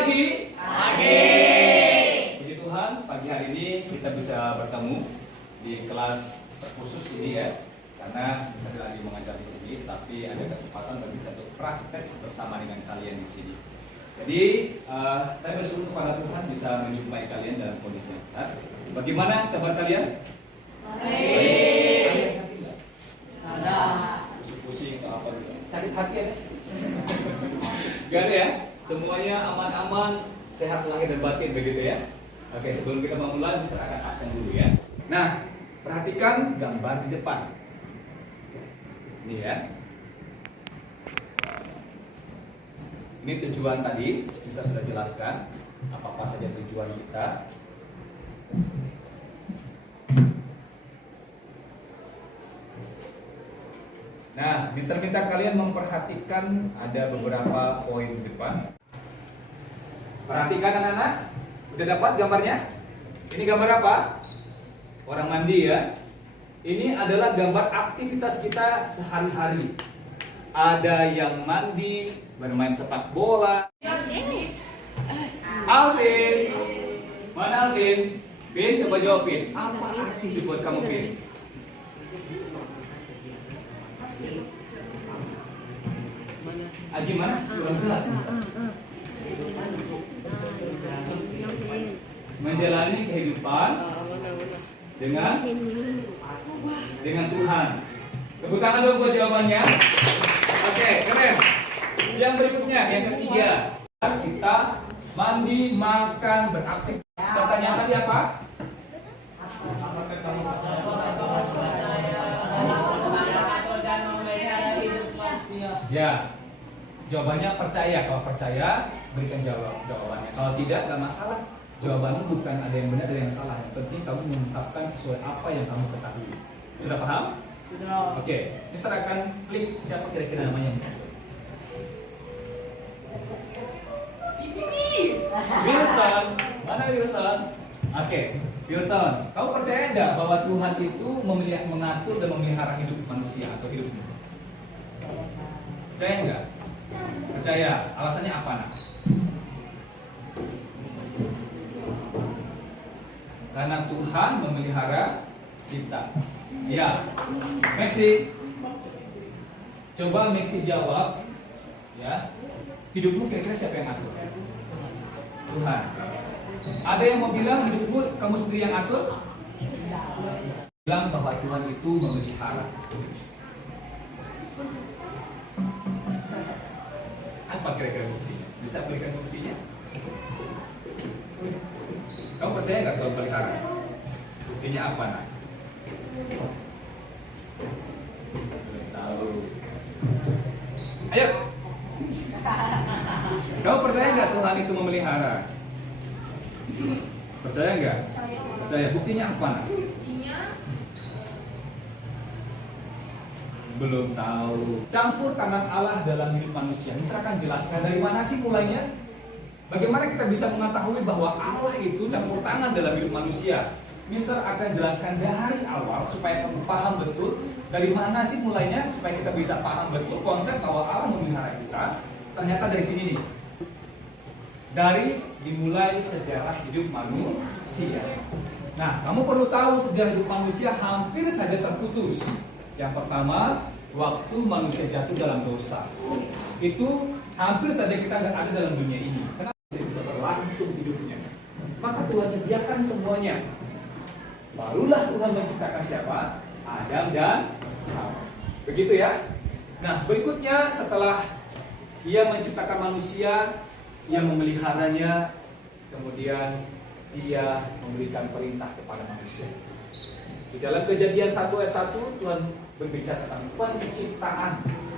pagi. Pagi. Puji Tuhan, pagi hari ini kita bisa bertemu di kelas khusus ini ya. Karena Mister lagi mengajar di sini, tapi ada kesempatan bagi saya untuk praktek bersama dengan kalian di sini. Jadi saya bersyukur kepada Tuhan bisa menjumpai kalian dalam kondisi yang sehat. Bagaimana kabar kalian? Baik. Kalian sakit nggak? Ada. Pusing-pusing atau apa gitu? Sakit hati ada? Gak ada ya? Semuanya aman-aman, sehat lahir dan batin begitu ya? Oke, sebelum kita memulai, Mister akan absen dulu ya. Nah, perhatikan gambar di depan. Ini ya. Ini tujuan tadi, Mister sudah jelaskan apa saja tujuan kita. Nah, Mister minta kalian memperhatikan ada beberapa poin di depan. Perhatikan anak-anak, udah dapat gambarnya? Ini gambar apa? Orang mandi ya. Ini adalah gambar aktivitas kita sehari-hari. Ada yang mandi, bermain sepak bola. Alvin, mana Alvin? Vin, coba jawab Vin. Apa arti itu buat kamu Vin? Gimana? Kurang jelas Mister. Menjalani kehidupan dengan Tuhan. Tepuk tangan dulu buat jawabannya. Oke, keren. Yang berikutnya, yang ketiga, kita mandi, makan, beraktivitas. Pertanyaan tadi apa? Ya, jawabannya percaya. Kalau percaya, berikan jawabannya. Kalau tidak, nggak masalah. Jawabannya bukan ada yang benar, ada yang salah. Yang penting kamu mengungkapkan sesuai apa yang kamu ketahui. Sudah paham? Sudah. Oke, Mister akan klik siapa kira-kira namanya. Ini Wilson. Mana Wilson? Oke, Wilson. Kamu percaya nggak bahwa Tuhan itu mengatur dan memelihara hidup manusia atau hidupmu? Percaya nggak? Percaya. Alasannya apa nak? Karena Tuhan memelihara kita. Ya, Maxi. Coba Maxi jawab. Ya, hidupmu kira-kira siapa yang atur? Tuhan. Ada yang mau bilang hidupmu kamu sendiri yang atur? Bilang bahwa Tuhan itu memelihara. Apa kira-kira buktinya? Bisa berikan buktinya? Kamu percaya nggak Tuhan pelihara? Buktinya apa nak? Belum tahu. Ayo. Kamu percaya nggak Tuhan itu memelihara? Percaya nggak? Percaya. Buktinya apa nak? Belum tahu. Campur tangan Allah dalam hidup manusia. Mister akan jelaskan dari mana sih mulainya? Bagaimana kita bisa mengetahui bahwa Allah itu campur tangan dalam hidup manusia? Mister akan jelaskan dari awal supaya kamu paham betul dari mana sih mulainya supaya kita bisa paham betul konsep bahwa Allah memelihara kita. Ternyata dari sini nih. Dari dimulai sejarah hidup manusia. Nah, kamu perlu tahu sejarah hidup manusia hampir saja terputus. Yang pertama, waktu manusia jatuh dalam dosa. Itu hampir saja kita nggak ada dalam dunia ini. Kenapa bisa berlangsung hidupnya? Maka Tuhan sediakan semuanya. Barulah Tuhan menciptakan siapa? Adam dan Hawa. Begitu ya. Nah, berikutnya setelah Dia menciptakan manusia, Dia memeliharanya, kemudian Dia memberikan perintah kepada manusia. Di dalam Kejadian 1 ayat 1 Tuhan berbicara tentang penciptaan.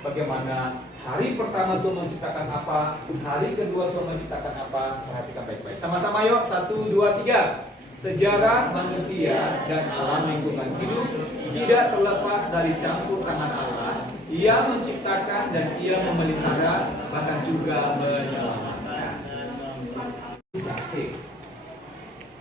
Bagaimana hari pertama Tuhan menciptakan apa, hari kedua Tuhan menciptakan apa. Perhatikan baik-baik. Sama-sama yuk, 1, 2, 3. Sejarah manusia dan alam lingkungan hidup tidak terlepas dari campur tangan Allah. Ia menciptakan dan Ia memelihara, bahkan juga menyelamatkan.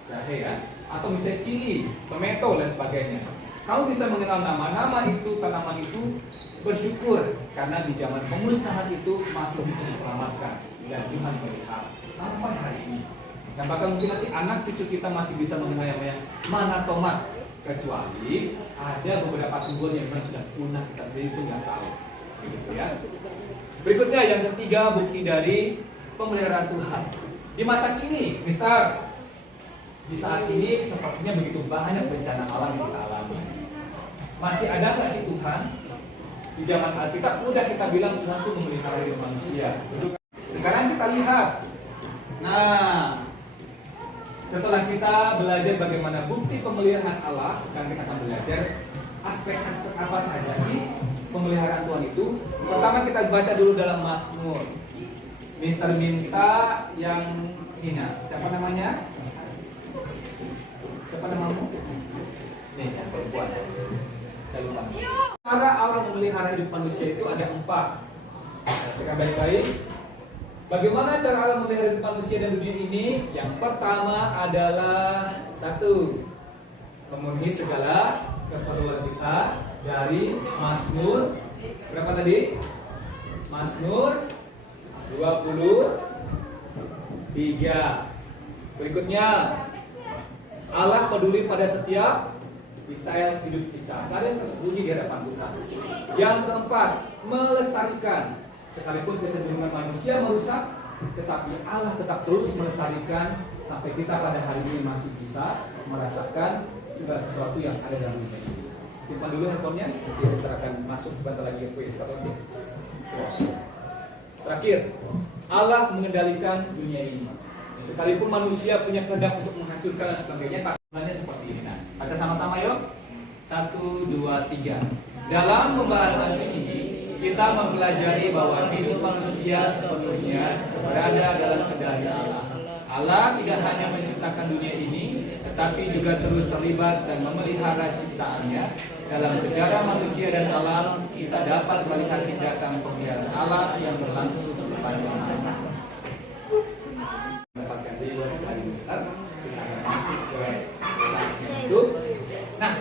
Jahe ya, atau misalnya cili, tomato dan sebagainya. Kamu bisa mengenal nama-nama itu, tanaman itu, bersyukur karena di zaman pemusnahan itu masih bisa diselamatkan. dan Tuhan melihat sampai hari ini. Dan bahkan mungkin nanti anak cucu kita masih bisa mengenal yang mana tomat, kecuali ada beberapa tumbuhan yang memang sudah punah, kita sendiri pun nggak tahu. Begitu ya. Berikutnya yang ketiga, bukti dari pemeliharaan Tuhan. Di masa kini, Mister, di saat ini sepertinya begitu banyak bencana alam yang kita alami. Masih ada nggak sih Tuhan? Di zaman Alkitab mudah kita bilang Tuhan itu memelihara hidup manusia. Sekarang kita lihat. Nah, setelah kita belajar bagaimana bukti pemeliharaan Allah, sekarang kita akan belajar aspek-aspek apa saja sih pemeliharaan Tuhan itu. Pertama kita baca dulu dalam Mazmur. Mister minta yang ini, siapa namanya? Siapa namamu? Nih, yang perempuan. Saya lupa. Cara Allah memelihara hidup manusia itu ada 4. Perhatikan baik-baik. Bagaimana cara Allah memelihara hidup manusia dan dunia ini? Yang pertama adalah 1. Memenuhi segala keperluan kita dari Mazmur. Berapa tadi? Mazmur 23. Berikutnya, Allah peduli pada setiap detail hidup kita. Ada yang tersembunyi di hadapan Tuhan. Yang keempat, melestarikan. Sekalipun kecenderungan manusia merusak, tetapi Allah tetap terus melestarikan sampai kita pada hari ini masih bisa merasakan segala sesuatu yang ada dalam dunia ini. Simpan dulu handphonenya, kita akan masuk sebentar lagi ke kuis. Terakhir, Allah mengendalikan dunia ini. Sekalipun manusia punya kehendak untuk menghancurkan dan sebagainya, takdirnya seperti ini. Nah, baca sama-sama yuk. 1, 2, 3. Dalam pembahasan ini, kita mempelajari bahwa hidup manusia sepenuhnya berada dalam kendali Allah. Allah tidak hanya menciptakan dunia ini, tetapi juga terus terlibat dan memelihara ciptaannya. Dalam sejarah manusia dan alam, kita dapat melihat tindakan pemeliharaan Allah yang berlangsung sepanjang masa. Mendapatkan reward dari Mister, kita akan masuk ke segmen hidup. Nah,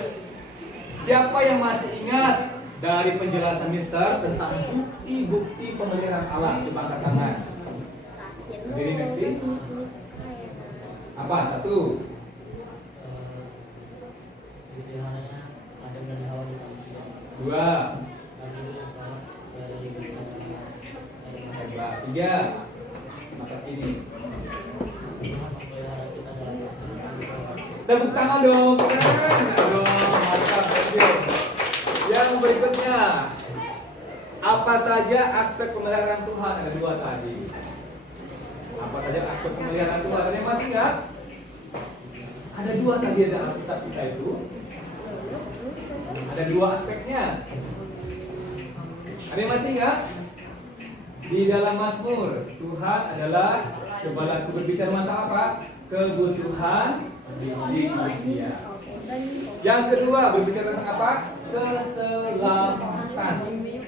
siapa yang masih ingat dari penjelasan Mister tentang bukti-bukti pemeliharaan Allah? Coba angkat tangan. Berdiri Maxi. Apa? 1. Dua. Hebat. 3. Masa kini. Tepuk tangan dong. Aduh, mantap. Yang berikutnya, apa saja aspek pemeliharaan Tuhan? Ada 2 tadi. Apa saja aspek pemeliharaan Tuhan? Ada yang masih ingat? Ada 2 tadi ada Alkitab kita itu. Ada 2 aspeknya. Ada yang masih ingat? Di dalam Mazmur, Tuhan adalah, cobalah aku berbicara masalah apa? Kebutuhan fisik manusia. Yang kedua berbicara tentang apa? Keselamatan.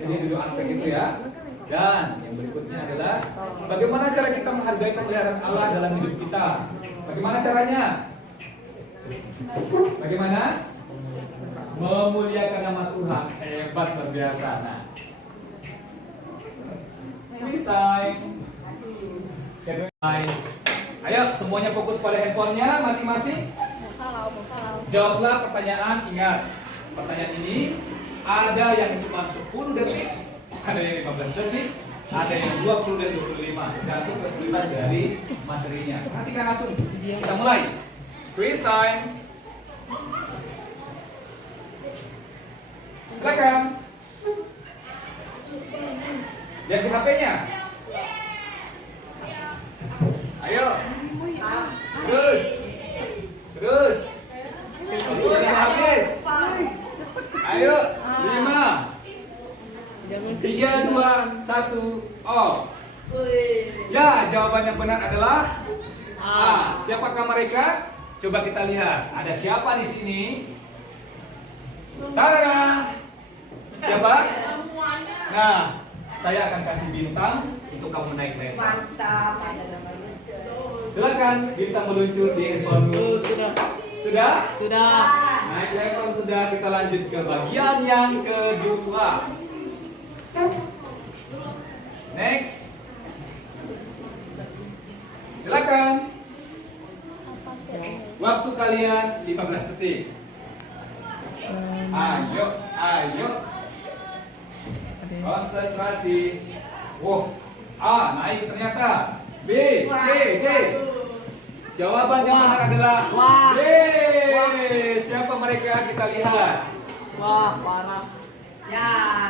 Jadi ada 2 aspek itu ya. Dan yang berikutnya adalah bagaimana cara kita menghargai pemeliharaan Allah dalam hidup kita. Bagaimana caranya? Bagaimana? Memuliakan nama Tuhan. Hebat, luar biasa. Nah, quiz time. Ayo semuanya fokus pada handphonenya masing-masing. Jawablah pertanyaan. Ingat, pertanyaan ini ada yang cuma 10 detik, ada yang 15 detik, ada yang 20 dan 25, tergantung kesulitan dari materinya. Perhatikan langsung. Kita mulai. Quiz time. Silakan. Lihat di HP-nya. Ayo. Terus. Waktunya habis. Ayo. 5, 3, 2, 1, off. Ya, jawaban yang benar adalah A. Siapakah mereka? Coba kita lihat. Ada siapa di sini? Tara. Siapa? Nah, saya akan kasih bintang untuk kamu naik level. Mantap. Silakan bintang meluncur di handphonemu. Sudah? Sudah. Naik level sudah. Kita lanjut ke bagian yang kedua. Next. kalian 15 detik. Ayo, ayo. Konsentrasi. Wow. A naik ternyata. B, C, D. Jawaban yang benar adalah B. Siapa mereka? Kita lihat. Wah, parah.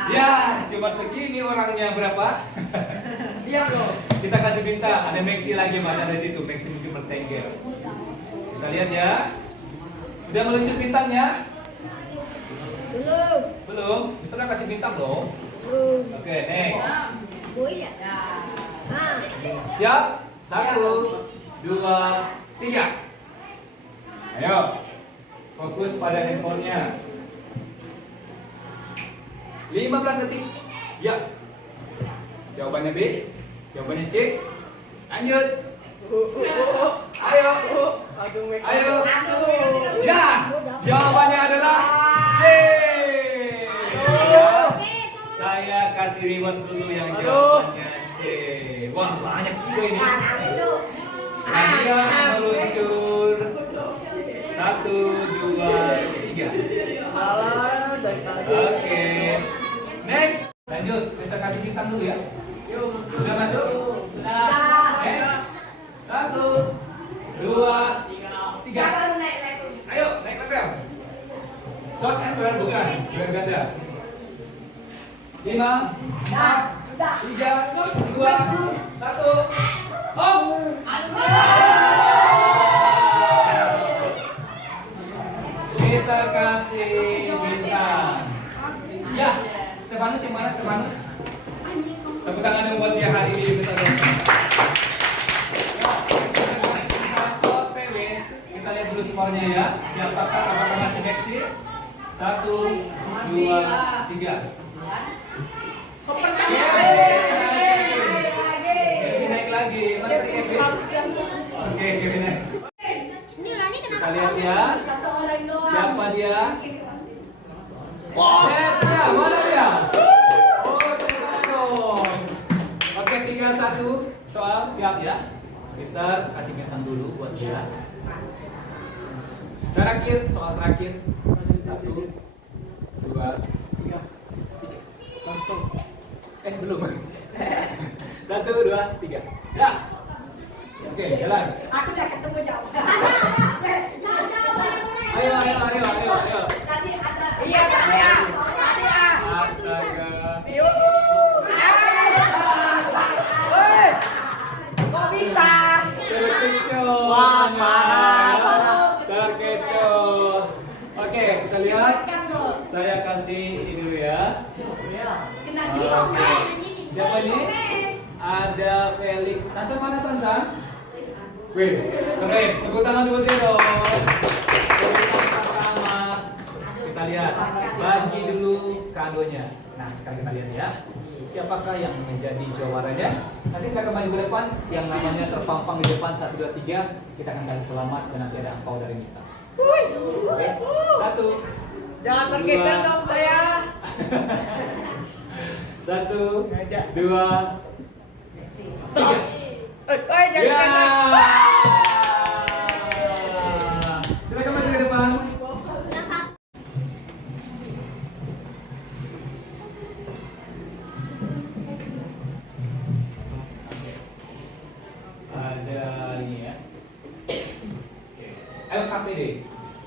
Ya, cuma segini orangnya berapa? Diam loh. Kita kasih bintang. Ada Maxi lagi mas ada di situ. Maxi mungkin bertengger. Kita lihat ya. Udah meluncur bintangnya? Belum. Belum. Bisa kasih bintang loh. Belum. Oke, next. Boy ya? Ah. Siap? 1, 2, 3. Ayo. Fokus pada handphonenya. 15 detik. Ya. Jawabannya B. Jawabannya C. Lanjut. Ayo. Aduh, Ayo. Aduh. Ya. Jawabannya adalah C. Saya kasih reward dulu yang jawabannya C. Wah, banyak juga ini. Nadia meluncur. 1, 2, 3. Alah, dari tadi. Oke. Next. Lanjut. Kita kasih bintang dulu ya. Yuk. Sudah masuk? Sudah. Next. 1, 2, 3. Ayo, naik level. Short answer bukan, biar ganda. 5, 4, 3, 2, 1. Om. Kita kasih bintang. Ya, Stefanus yang mana Stefanus? Tepuk tangan dong buat dia hari ini misalnya. OTW, kita lihat dulu skornya ya. Siapakah apakah masih Maxi? 1, 2, 3. Kevin naik lagi. Mana tadi Kevin? Oke, Kevin naik. Ini Rani Kita kenapa lihat ya. Siapa dia? Setnya, mana dia? Oh, tepuk dong. Oke, tinggal 1 soal, siap ya. Mister, kasih bintang dulu buat dia. Terakhir, soal terakhir. 1, 2, 3. Langsung. Belum. 1, 2, 3. Ya. Oke, jalan. Aku udah ketemu jawaban. Ayo, ayo, ayo, ayo, ayo. Tadi ada. Iya, tadi A. Tadi A. Astaga. Yuk. Woi. Kok bisa? Terkecoh. Wah, parah. Terkecoh. Oke, kita lihat. Kan loh. Saya kasih ini dulu ya. Kena Oke. cilok kan. Siapa ini? Ada Felix. Sansa mana Sansa? Wih, keren. Tepuk tangan dulu dia dong. Tepuk tangan pertama. Kita lihat. Bagi dulu kadonya. Nah, sekarang kita lihat ya. Siapakah yang menjadi juaranya? Nanti saya akan maju ke depan. Yang namanya terpampang di depan 1, 2, 3. Kita akan kasih selamat dan nanti ada angpau dari Mister. Oke. 1. Jangan bergeser dong saya. 1, Ngajak. 2, 3. Jangan Ya. geser. Silakan maju ke depan. yang satu? Ada ini ya. LKPD,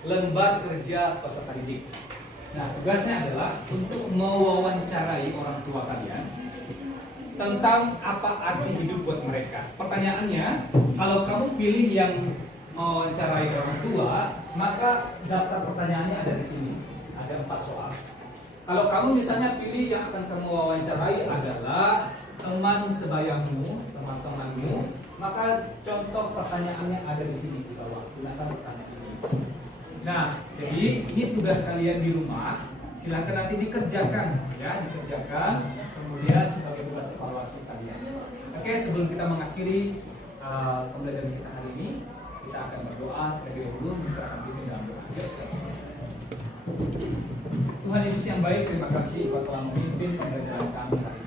Lembar Kerja Peserta Didik. Nah, tugasnya adalah untuk mewawancarai orang tua kalian tentang apa arti hidup buat mereka. Pertanyaannya, kalau kamu pilih yang mewawancarai orang tua, maka daftar pertanyaannya ada di sini. Ada 4 soal. Kalau kamu misalnya pilih yang akan kamu wawancarai adalah teman sebayangmu, teman-temanmu, maka contoh pertanyaannya ada di sini di bawah. Gunakan pertanyaan ini. Nah, jadi ini tugas kalian di rumah. Silakan nanti dikerjakan, ya, dikerjakan. Kemudian sebagai tugas evaluasi kalian. Oke, sebelum kita mengakhiri pembelajaran kita hari ini, kita akan berdoa terlebih dahulu. Kita akan pimpin dalam doa. Yuk. Tuhan Yesus yang baik, terima kasih Engkau telah memimpin pembelajaran kami hari